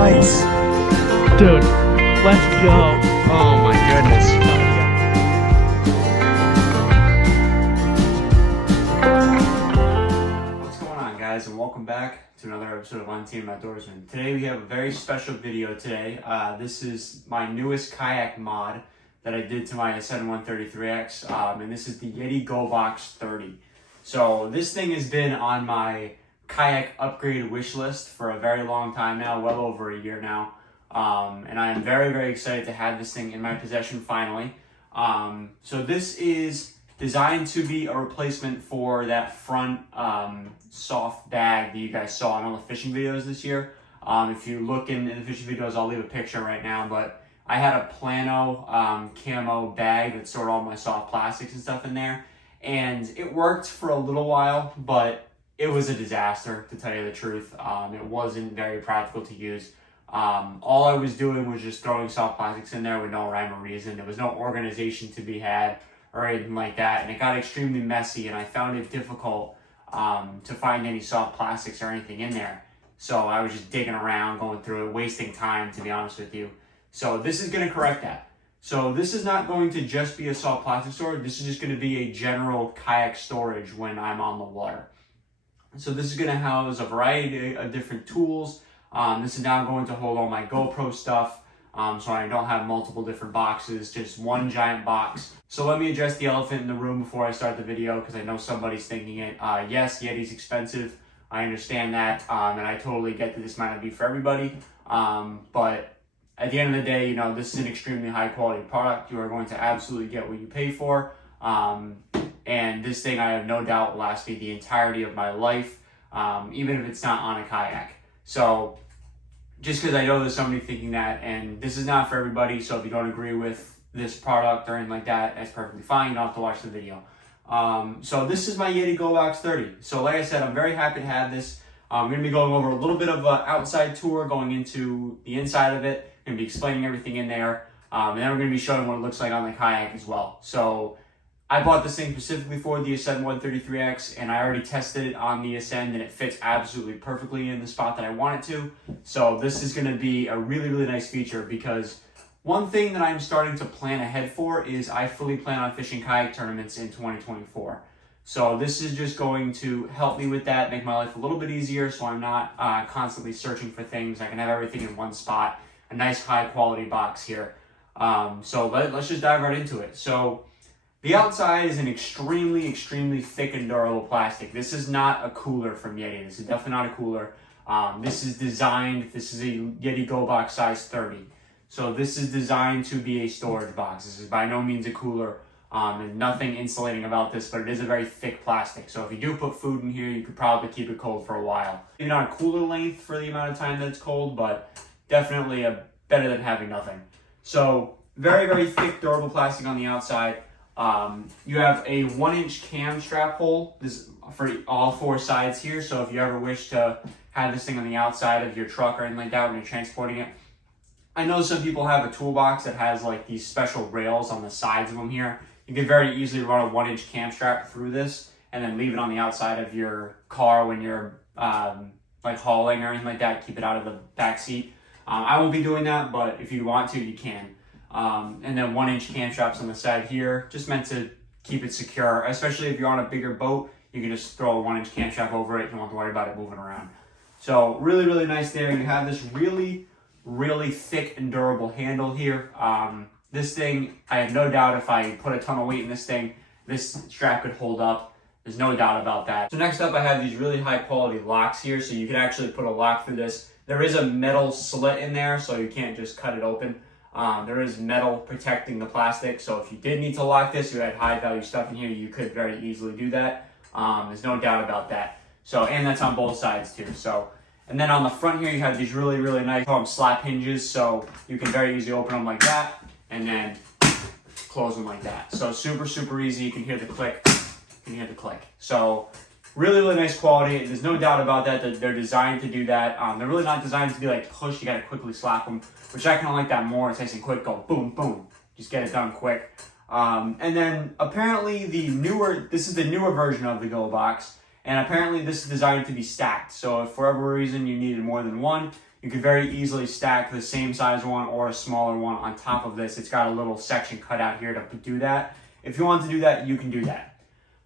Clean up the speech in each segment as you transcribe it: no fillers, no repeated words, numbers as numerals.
nice. Dude, let's go. Oh my goodness. What's going on, guys, and welcome back to another episode of On Team Outdoorsman. Today we have a very special video today. This is my newest kayak mod that I did to my Ascend 133X, and this is the Yeti GoBox 30. So this thing has been on my kayak upgrade wish list for a very long time now, well over a year now. And I am very, very excited to have this thing in my possession finally. So this is designed to be a replacement for that front soft bag that you guys saw in all the fishing videos this year. If you look in the fishing videos, I'll leave a picture right now, but I had a plano camo bag that stored all my soft plastics and stuff in there. And it worked for a little while, but it was a disaster, to tell you the truth. It wasn't very practical to use. All I was doing was just throwing soft plastics in there with no rhyme or reason. There was no organization to be had or anything like that. And it got extremely messy, and I found it difficult to find any soft plastics or anything in there. So I was just digging around, going through it, wasting time, to be honest with you. So this is going to correct that. So this is not going to just be a soft plastic storage. This is just going to be a general kayak storage when I'm on the water. So this is going to house a variety of different tools. This is now going to hold all my GoPro stuff. So I don't have multiple different boxes, just one giant box. So let me address the elephant in the room before I start the video, because I know somebody's thinking it. Yes, Yeti's expensive. I understand that. And I totally get that this might not be for everybody. But at the end of the day, you know, this is an extremely high quality product. You are going to absolutely get what you pay for. And this thing, I have no doubt, will last me the entirety of my life, even if it's not on a kayak. So just because I know there's somebody thinking that, and this is not for everybody, so if you don't agree with this product or anything like that, that's perfectly fine. You don't have to watch the video. So this is my Yeti GoBox 30. So like I said, I'm very happy to have this. I'm going to be going over a little bit of an outside tour, going into the inside of it. I'm going to be explaining everything in there. And then we're going to be showing what it looks like on the kayak as well. So I bought this thing specifically for the Ascend 133X, and I already tested it on the Ascend, and it fits absolutely perfectly in the spot that I want it to. So this is going to be a really, really nice feature, because one thing that I'm starting to plan ahead for is I fully plan on fishing kayak tournaments in 2024. So this is just going to help me with that, make my life a little bit easier, so I'm not constantly searching for things. I can have everything in one spot, a nice high quality box here. So let's just dive right into it. So the outside is an extremely, extremely thick and durable plastic. This is not a cooler from Yeti. This is definitely not a cooler. This is a Yeti GoBox size 30. So this is designed to be a storage box. This is by no means a cooler. There's nothing insulating about this, but it is a very thick plastic. So if you do put food in here, you could probably keep it cold for a while. Maybe not a cooler length for the amount of time that it's cold, but definitely better than having nothing. So very, very thick, durable plastic on the outside. You have a 1-inch cam strap hole for all four sides here. So if you ever wish to have this thing on the outside of your truck or anything like that when you're transporting it. I know some people have a toolbox that has like these special rails on the sides of them here. You can very easily run a 1-inch cam strap through this and then leave it on the outside of your car when you're like hauling or anything like that. Keep it out of the back seat. I won't be doing that, but if you want to, you can. And then 1-inch cam straps on the side here, just meant to keep it secure, especially if you're on a bigger boat. You can just throw a 1-inch cam strap over it. You don't have to worry about it moving around. So really, really nice there. You have this really, really thick and durable handle here. This thing, I have no doubt if I put a ton of weight in this thing, this strap could hold up. There's no doubt about that. So next up, I have these really high quality locks here. So you can actually put a lock through this. There is a metal slit in there, so you can't just cut it open. There is metal protecting the plastic, so if you did need to lock this, you had high value stuff in here, you could very easily do that. There's no doubt about that. So, and that's on both sides too. So, and then on the front here, you have these really, really nice slap hinges, so you can very easily open them like that, and then close them like that. So super, super easy. You can hear the click, So really, really nice quality. There's no doubt about that they're designed to do that. They're really not designed to be like push. You gotta quickly slap them, which I kind of like that more. It's nice and quick. Go boom, boom. Just get it done quick. And then apparently this is the newer version of the GoBox, And apparently this is designed to be stacked. So if for whatever reason you needed more than one, you could very easily stack the same size one or a smaller one on top of this. It's got a little section cut out here to do that. If you want to do that, you can do that.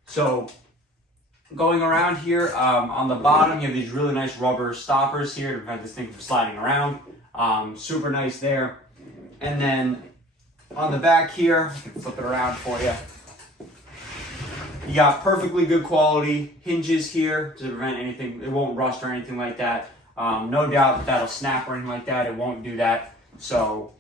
So going around here, on the bottom, you have these really nice rubber stoppers here to prevent this thing from sliding around. Super nice there. And then on the back here, I can flip it around for you. You got perfectly good quality hinges here to prevent anything. It won't rust or anything like that. No doubt that'll snap or anything like that. It won't do that. So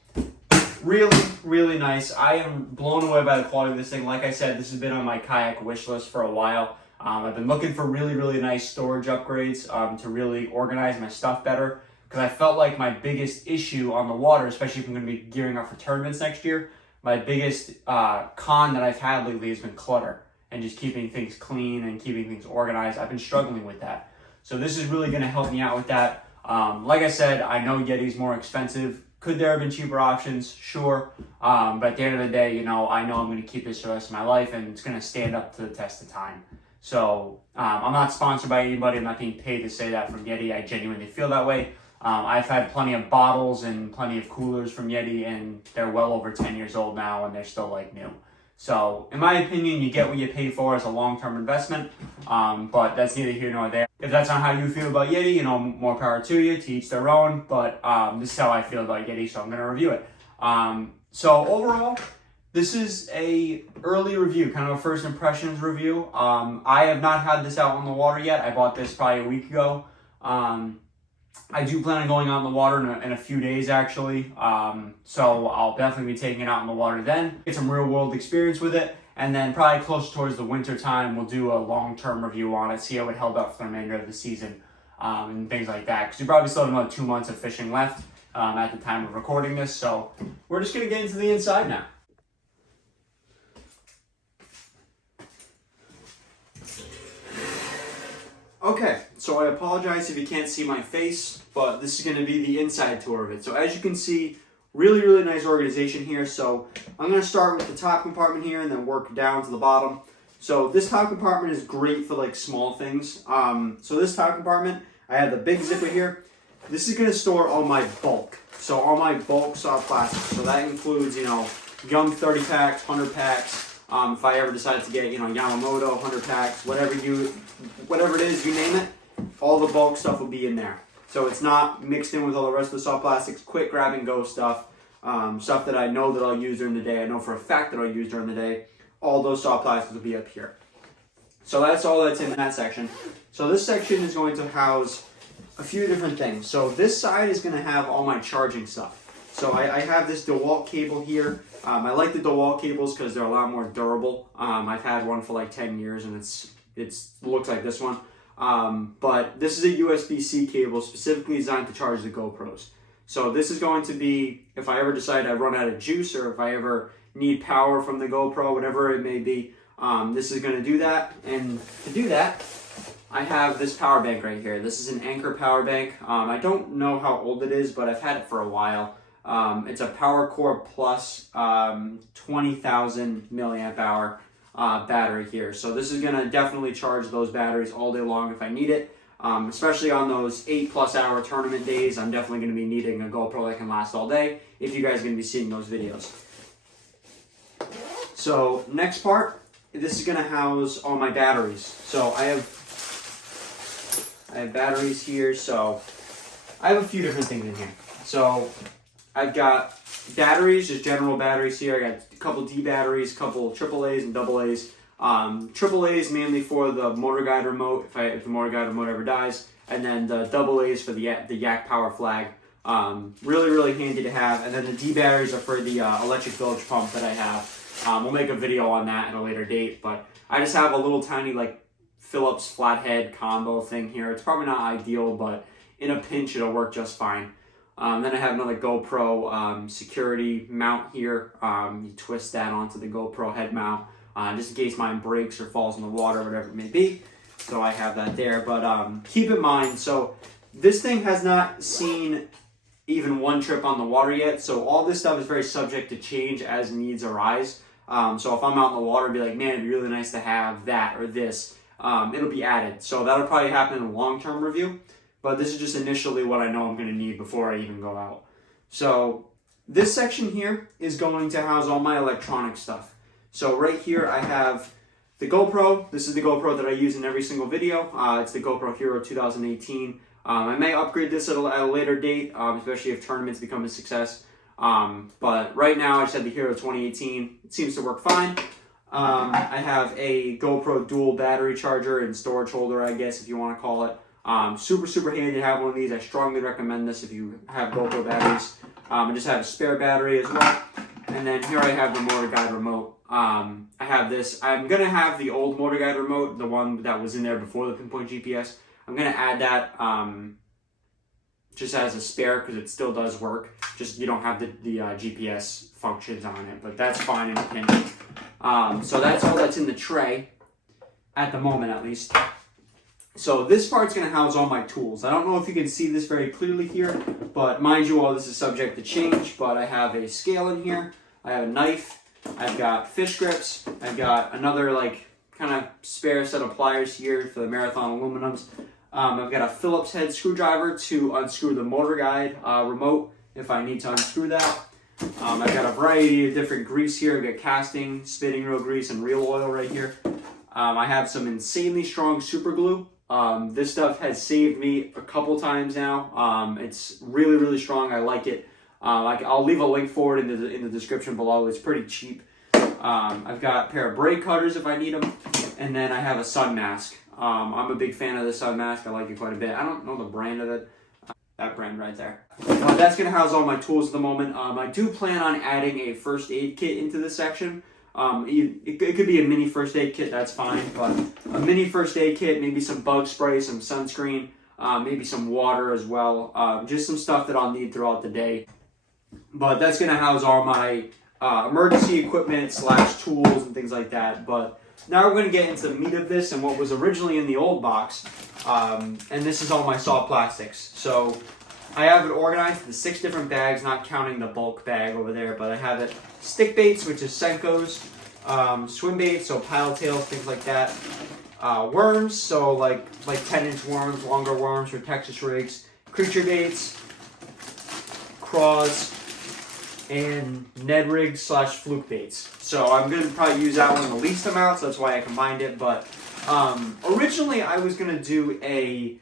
really, really nice. I am blown away by the quality of this thing. Like I said, this has been on my kayak wish list for a while. I've been looking for really, really nice storage upgrades to really organize my stuff better, because I felt like my biggest issue on the water, especially if I'm going to be gearing up for tournaments next year, my biggest con that I've had lately has been clutter and just keeping things clean and keeping things organized. I've been struggling with that. So this is really going to help me out with that. Like I said, I know Yeti's more expensive. Could there have been cheaper options? Sure. But at the end of the day, I know I'm going to keep this for the rest of my life, and it's going to stand up to the test of time. So I'm not sponsored by anybody. I'm not being paid to say that from Yeti. I genuinely feel that way. I've had plenty of bottles and plenty of coolers from Yeti, and they're well over 10 years old now, and they're still like new. So in my opinion, you get what you pay for as a long-term investment, but that's neither here nor there. If that's not how you feel about Yeti, more power to you, to each their own, but this is how I feel about Yeti, so I'm going to review it. So overall, this is a early review, kind of a first impressions review. I have not had this out on the water yet. I bought this probably a week ago. I do plan on going out in the water in a few days, actually. So I'll definitely be taking it out in the water then. Get some real world experience with it. And then probably close towards the winter time, we'll do a long-term review on it, see how it held up for the remainder of the season, and things like that. Because we probably still have another 2 months of fishing left at the time of recording this. So we're just going to get into the inside now. Okay, so I apologize if you can't see my face, but this is going to be the inside tour of it. So as you can see, really, really nice organization here. So I'm going to start with the top compartment here and then work down to the bottom. So this top compartment is great for like small things. So this top compartment, I have the big zipper here. This is going to store all my bulk. So all my bulk soft plastics. So that includes, Yum 30 packs, 100 packs. If I ever decide to get, Yamamoto, 100 packs, whatever it is, you name it, all the bulk stuff will be in there. So it's not mixed in with all the rest of the soft plastics, quick grab and go stuff, stuff that I know that I'll use during the day. I know for a fact that I'll use during the day. All those soft plastics will be up here. So that's all that's in that section. So this section is going to house a few different things. So this side is going to have all my charging stuff. So I have this DeWalt cable here. I like the DeWalt cables because they're a lot more durable. I've had one for like 10 years and it looks like this one. But this is a USB-C cable specifically designed to charge the GoPros. So this is going to be, if I ever decide I run out of juice or if I ever need power from the GoPro, whatever it may be, this is going to do that. And to do that, I have this power bank right here. This is an Anker power bank. I don't know how old it is, but I've had it for a while. It's a PowerCore Plus 20,000 milliamp hour battery here. So this is going to definitely charge those batteries all day long if I need it. Especially on those 8+ hour tournament days, I'm definitely going to be needing a GoPro that can last all day if you guys are going to be seeing those videos. So next part, this is going to house all my batteries. So I have batteries here. So I have a few different things in here. So I've got batteries, just general batteries here. I got a couple D batteries, a couple AAAs and AA's. AAAs mainly for the motor guide remote, if the motor guide remote ever dies, and then the AA's for the Yak power flag. Really, really handy to have. And then the D batteries are for the electric bilge pump that I have. We'll make a video on that at a later date, but I just have a little tiny like Phillips flathead combo thing here. It's probably not ideal, but in a pinch it'll work just fine. Then I have another GoPro security mount here. You twist that onto the GoPro head mount just in case mine breaks or falls in the water, whatever it may be. So I have that there. But keep in mind, so this thing has not seen even one trip on the water yet. So all this stuff is very subject to change as needs arise. So if I'm out in the water and be like, man, it'd be really nice to have that or this. it'll be added. So that'll probably happen in a long-term review, but this is just initially what I know I'm going to need before I even go out. So this section here is going to house all my electronic stuff. So right here I have the GoPro. This is the GoPro that I use in every single video. It's the GoPro Hero 2018. I may upgrade this at a later date, especially if tournaments become a success. But right now I just have the Hero 2018. It seems to work fine. I have a GoPro dual battery charger and storage holder, I guess, if you want to call it. Super handy to have one of these. I strongly recommend this if you have GoPro batteries. I just have a spare battery as well. And then here I have the motor guide remote. I have this. I'm going to have the old motor guide remote, the one that was in there before the Pinpoint GPS. I'm going to add that just as a spare because it still does work. Just you don't have the GPS functions on it, but that's fine in a pinch. So that's all that's in the tray, at the moment at least. So this part's going to house all my tools. I don't know if you can see this very clearly here, but mind you all, this is subject to change. But I have a scale in here. I have a knife. I've got fish grips. I've got another like kind of spare set of pliers here for the Marathon aluminums. I've got a Phillips head screwdriver to unscrew the motor guide remote if I need to unscrew that. I've got a variety of different grease here. I've got casting, spinning reel grease, and reel oil right here. I have some insanely strong super glue. This stuff has saved me a couple times now. It's really strong. I like it. I'll leave a link for it in the description below. It's pretty cheap. I've got a pair of braid cutters if I need them, and then I have a sun mask. I'm a big fan of the sun mask. I like it quite a bit. I don't know the brand of it. That brand right there. That's going to house all my tools at the moment. I do plan on adding a first aid kit into this section. It could be a mini first aid kit, that's fine, but a mini first aid kit, maybe some bug spray, some sunscreen, maybe some water as well, just some stuff that I'll need throughout the day. But that's going to house all my emergency equipment / tools and things like that. But now we're going to get into the meat of this and what was originally in the old box, and this is all my soft plastics. So I have it organized into 6 different bags, not counting the bulk bag over there, but I have it stick baits, which is Senkos, swim baits, so paddle tails, things like that, worms, so like 10-inch worms, longer worms for Texas rigs, creature baits, craws, and Ned rigs / fluke baits. So I'm going to probably use that one the least amount, so that's why I combined it. But originally I was going to do a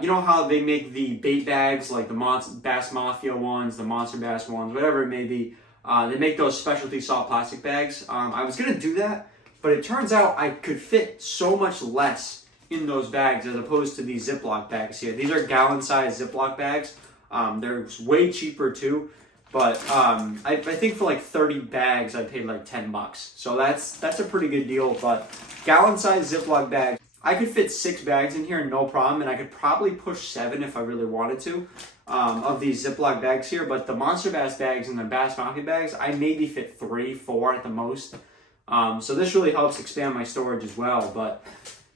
you know how they make the bait bags, like the Bass Mafia ones, the Monster Bass ones, whatever it may be. They make those specialty soft plastic bags. I was going to do that, but it turns out I could fit so much less in those bags as opposed to these Ziploc bags here. These are gallon-sized Ziploc bags. They're way cheaper too, but I think for like 30 bags I paid like $10. So that's a pretty good deal. But gallon-sized Ziploc bags, I could fit 6 bags in here, no problem, and I could probably push 7 if I really wanted to, of these Ziploc bags here. But the Monster Bass bags and the Bass Mafia bags, I maybe fit 3, 4 at the most. So this really helps expand my storage as well. But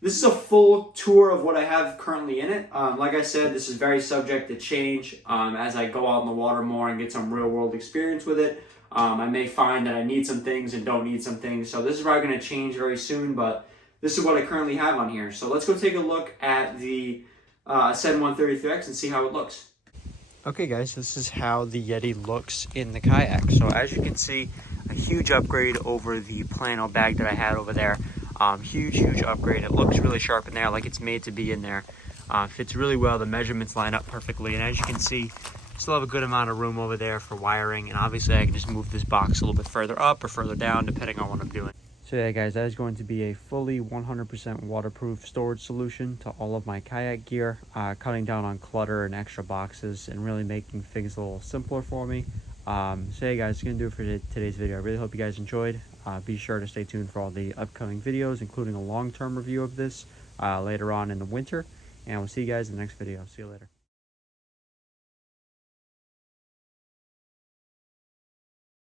this is a full tour of what I have currently in it. Like I said, this is very subject to change as I go out in the water more and get some real-world experience with it. I may find that I need some things and don't need some things. So this is probably going to change very soon, but this is what I currently have on here. So let's go take a look at the Ascend 133X and see how it looks. Okay guys, this is how the Yeti looks in the kayak. So as you can see, a huge upgrade over the plano bag that I had over there. Huge upgrade. It looks really sharp in there, like it's made to be in there. Fits really well. The measurements line up perfectly, and as you can see, still have a good amount of room over there for wiring, and obviously I can just move this box a little bit further up or further down depending on what I'm doing. So yeah guys, that is going to be a fully 100% waterproof storage solution to all of my kayak gear, cutting down on clutter and extra boxes and really making things a little simpler for me. So yeah guys, that's going to do it for today's video. I really hope you guys enjoyed. Be sure to stay tuned for all the upcoming videos, including a long-term review of this later on in the winter. And we'll see you guys in the next video. See you later.